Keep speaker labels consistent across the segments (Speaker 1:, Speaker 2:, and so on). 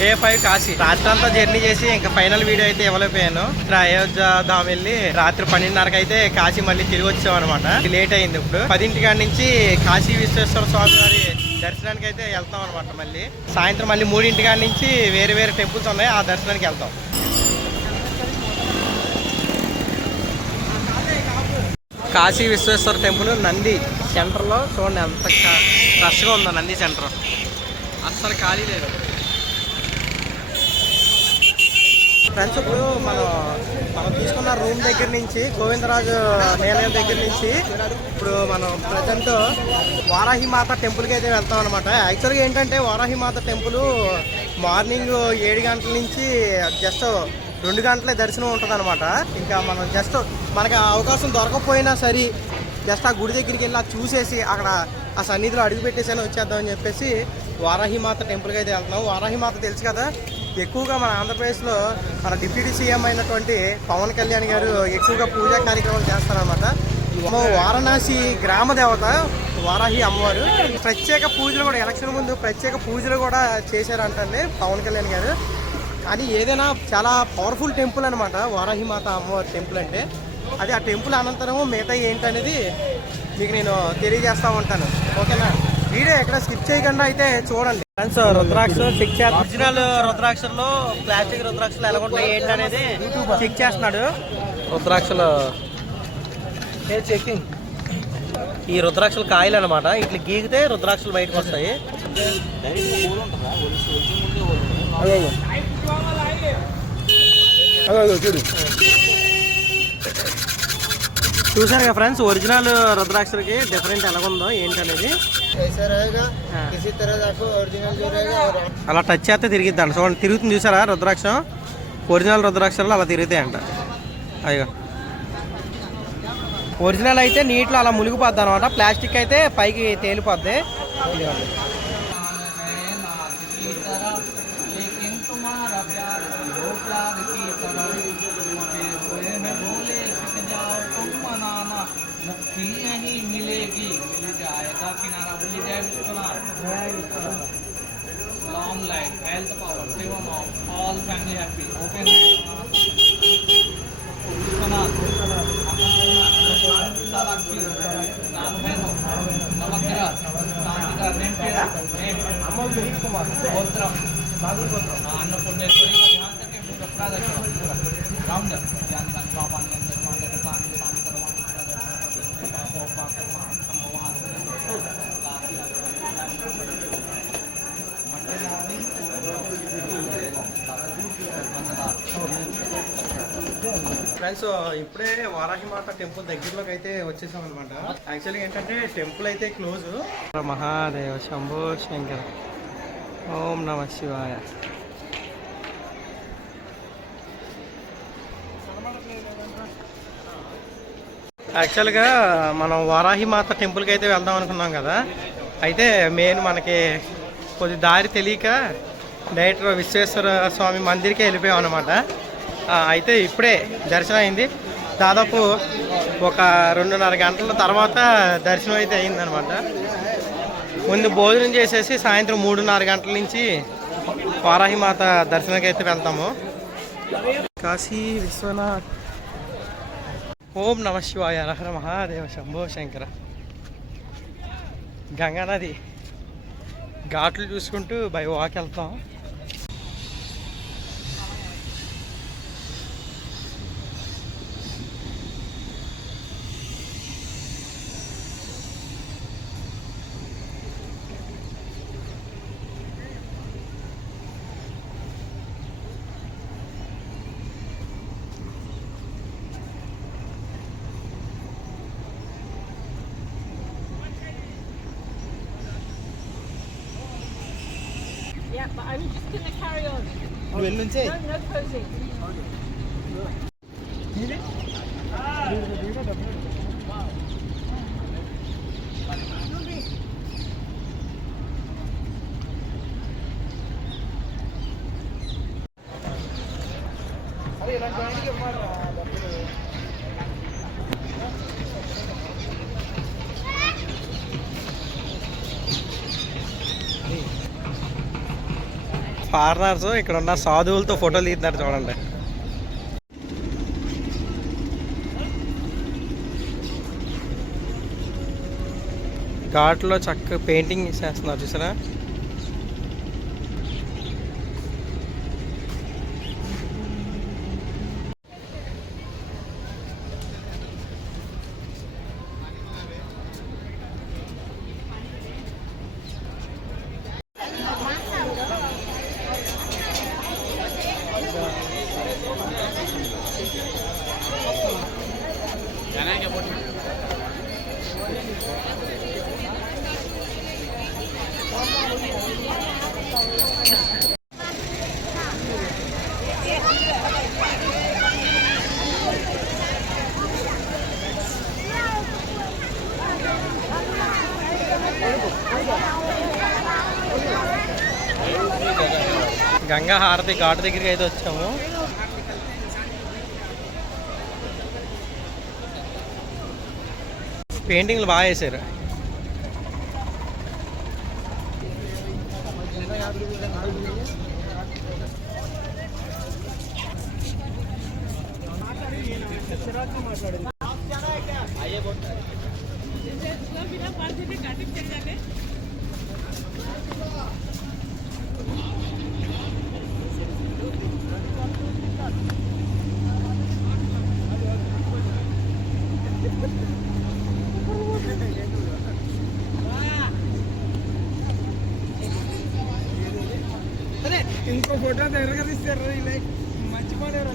Speaker 1: Day five Kashi. రాత్రి అంతా journey చేసి ఇంకా ఫైనల్ వీడియో అయితే ఇవ్వలేకపోయాను. అయోధ్య ధామ్ వెళ్ళి రాత్రి పన్నెండున్నరకు అయితే కాశీ మళ్ళీ తిరిగి వచ్చాం అనమాట లేట్ అయింది ఇప్పుడు. పదింటి కాడి నుంచి కాశీ విశ్వేశ్వర స్వామి వారి దర్శనానికి అయితే వెళ్తాం అనమాట మళ్ళీ. సాయంత్రం మళ్ళీ మూడింటి కాడి నుంచి వేరే వేరే టెంపుల్స్ ఉన్నాయి ఆ దర్శనానికి వెళ్తాం. కాశీ విశ్వేశ్వర టెంపుల్ నంది సెంటర్లో చూడండి ఎంత రష్గా ఉందో నంది సెంటర్. అస్సలు ఖాళీ లేదు. ఫ్రెండ్స్ ఇప్పుడు మనం మనం తీసుకున్న రూమ్ దగ్గర నుంచి గోవిందరాజు నిలయం దగ్గర నుంచి ఇప్పుడు మనం ప్రజెంట్ వారాహి మాత టెంపుల్కి అయితే వెళ్తాం అనమాట యాక్చువల్గా ఏంటంటే వారాహిమాత టెంపుల్ మార్నింగ్ ఏడు గంటల నుంచి జస్ట్ రెండు గంటలే దర్శనం ఉంటుంది అనమాట ఇంకా మనం జస్ట్ మనకి ఆ అవకాశం దొరకకపోయినా సరే జస్ట్ ఆ గుడి దగ్గరికి వెళ్ళి చూసేసి అక్కడ ఆ సన్నిధిలో అడుగు పెట్టేసాను వచ్చేద్దామని చెప్పేసి వారాహి మాత టెంపుల్కి అయితే వెళ్తున్నాం. వారాహిమాత తెలుసు కదా ఎక్కువగా మన ఆంధ్రప్రదేశ్లో మన డిప్యూటీ సీఎం అయినటువంటి పవన్ కళ్యాణ్ గారు ఎక్కువగా పూజా కార్యక్రమాలు చేస్తారనమాట వారణాసి గ్రామ దేవత వారాహి అమ్మవారు ప్రత్యేక పూజలు కూడా ఎలక్షన్ ముందు ప్రత్యేక పూజలు కూడా చేశారంటండి పవన్ కళ్యాణ్ గారు. కానీ ఏదైనా చాలా పవర్ఫుల్ టెంపుల్ అనమాట వారాహి మాత అమ్మవారి టెంపుల్ అంటే. అది ఆ టెంపుల్ అనంతరం మిగతా ఏంటనేది మీకు నేను తెలియజేస్తూ ఉంటాను. ఓకేనా? వీడియో ఎక్కడ స్కిప్ చేయకుండా అయితే చూడండి. ఫ్రెండ్స్ రుద్రాక్ష చెక్ చే ఒరిజినల్ రుద్రాక్షలో ప్లాస్టిక్ రుద్రాక్షలు ఎలా ఉంటాయి ఏంటి అనేది చెక్ చేస్తున్నాడు. రుద్రాక్షలు చెకింగ్ ఈ రుద్రాక్షలు కాయలు అనమాట ఇట్లా గీకితే రుద్రాక్షలు బయటకు వస్తాయి.
Speaker 2: చూడు.
Speaker 1: చూసారు కదా ఫ్రెండ్స్ ఒరిజినల్ రుద్రాక్షరికి డిఫరెంట్ ఎలాగుందో ఏంటనేది. అలా టచ్ చేస్తే తిరిగిద్దండి చూడండి తిరుగుతుంది చూసారా రుద్రాక్షం? ఒరిజినల్ రుద్రాక్షరాలు అలా తిరుగుతాయంట. అయ్యో. ఒరిజినల్ అయితే నీటిలో అలా మునిగిపోద్ది అనమాట ప్లాస్టిక్ అయితే పైకి తేలిపోద్ది.
Speaker 3: जाओ तुम मनाना मुक्ति नहीं मिलेगी। मिल जाएगा किनारा बोली जय लॉन्ग लाइफ हेल्थ पावर सेवा mom all family happy okay Annapurneshwari का ध्यान बाबा
Speaker 1: ఫ్రెండ్స్ ఇప్పుడే వారాహిమాత టెంపుల్ దగ్గరలోకి అయితే వచ్చేసాం అనమాట యాక్చువల్గా ఏంటంటే టెంపుల్ అయితే క్లోజ్. మహాదేవ శంభో శంకర. ఓం నమ శివాయ. యాక్చువల్గా మనం వారాహిమాత టెంపుల్కి అయితే వెళ్దాం అనుకున్నాం కదా. అయితే మెయిన్ మనకి కొద్ది దారి తెలియక డైరెక్ట్ విశ్వేశ్వర స్వామి మందిర్కే వెళ్ళిపోయాం అనమాట అయితే ఇప్పుడే దర్శనం అయింది. దాదాపు ఒక రెండున్నర గంటల తర్వాత దర్శనం అయితే అయిందనమాట ముందు భోజనం చేసేసి సాయంత్రం మూడున్నర గంటల నుంచి వారాహిమాత దర్శనానికి అయితే వెళ్తాము. కాశీ విశ్వనాథ్ ఓం నమ శివాయ హర మహాదేవ శంభో శంకర. గంగానది ఘాట్లు చూసుకుంటూ బై వాక్ వెళ్తాం.
Speaker 4: Yeah, but I'm just going to carry on.
Speaker 1: నువ్వు వెళ్ళి నుంచే
Speaker 4: No, no posing.
Speaker 1: Foreigners ఇక్కడ ఉన్న సాధువులతో ఫోటోలు తీస్తున్నారు చూడండి. ఘాట్లో చక్కగా పెయింటింగ్ చేస్తున్నారు చూసారా? గంగా హారతి ఘాట్ దగ్గరికి అయితే వచ్చాము. పెయింటింగ్లు బాగా వేసారు.
Speaker 2: ఇంకో ఫోటో దగ్గరగా తీస్తారు మర్చిపోలేరు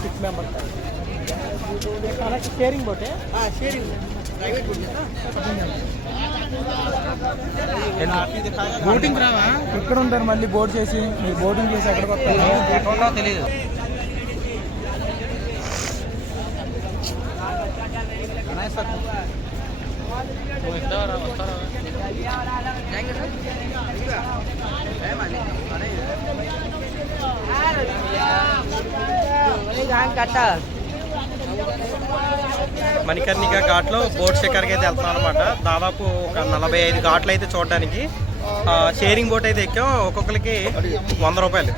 Speaker 1: six members sharing బోటే sharing private boating రావా?
Speaker 2: ఎక్కడ ఉంటారు మళ్ళీ బోర్డు చేసి. మీరు బోర్డింగ్ చేసి ఎక్కడికి వస్తారు?
Speaker 1: తెలియదు మణికర్ణిక ఘాట్లో బోట్ షికార్కి అయితే వెళ్తున్నాం అనమాట దాదాపు ఒక నలభై ఐదు ఘాట్లు అయితే చూడడానికి. షేరింగ్ బోట్ అయితే ఎక్కాం. ఒక్కొక్కరికి వంద రూపాయలు.